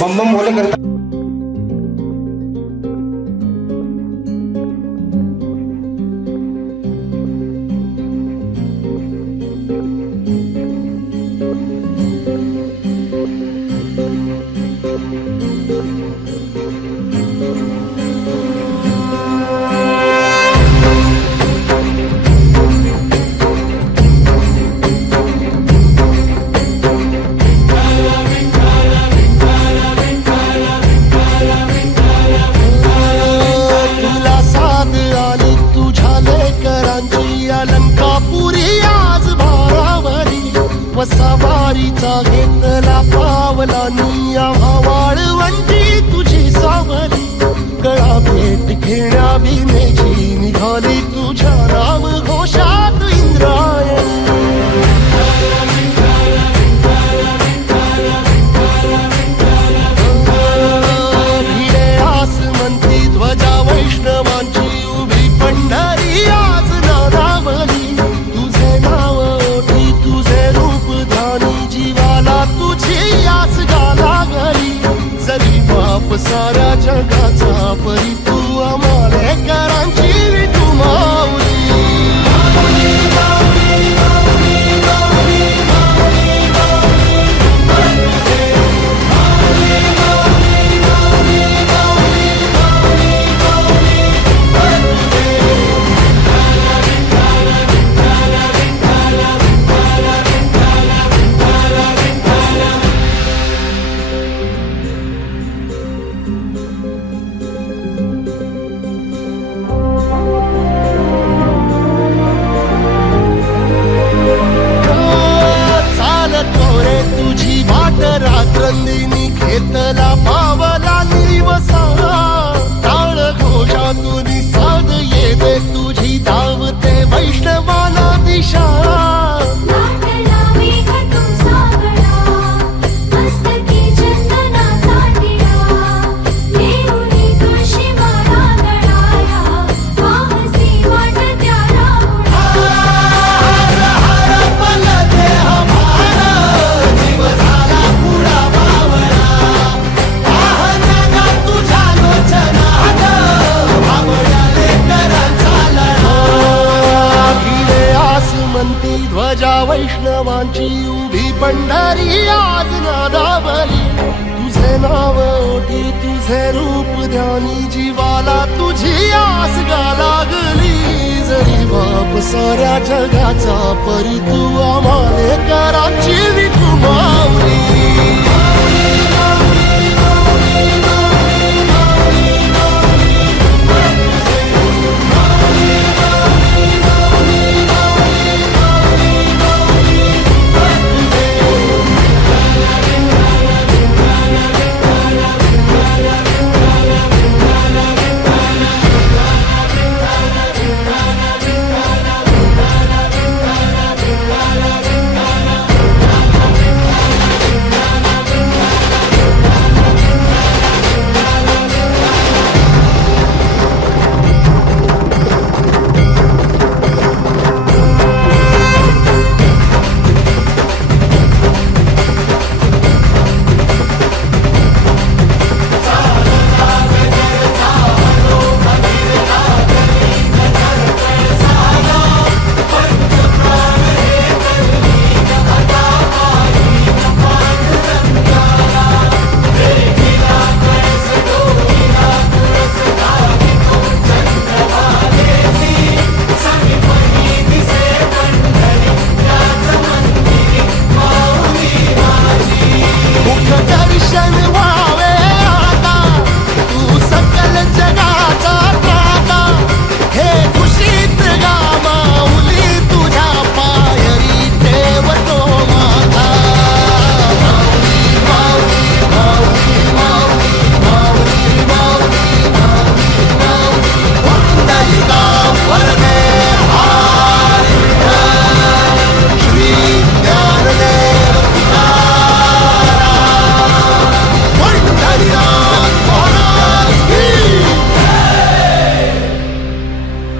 बम बम बोले करता सवारीचा घेतला पावला निया वाळवंटी तुझी सावली गळा भेट घेण्या बिनेची निघाली तुझ्या राम घोषात इंद्रायणी भिडे आसमंती ध्वजा वैष्णवांची उभी पंढरी आज नादावली तुझे नाव ओठी तुझे रूप जीवाला तुझी आस गाला गली जरी बाप साऱ्या जगाचा परी तू आमालेकरांची विठू माऊली रात्रंदिनी घेतला पावला निवसा टाळ घोषातून साध येते तुझी धावते वैष्णवाला दिशा ध्वजा वैष्णवांची उभी पंढरी आज नादावली तुझे नाव ओठी तुझे रूप ध्यानी जीवाला तुझी आस गा लागली जरी बाप साऱ्या जगाचा परी तू आमालेकरांची विठू माऊली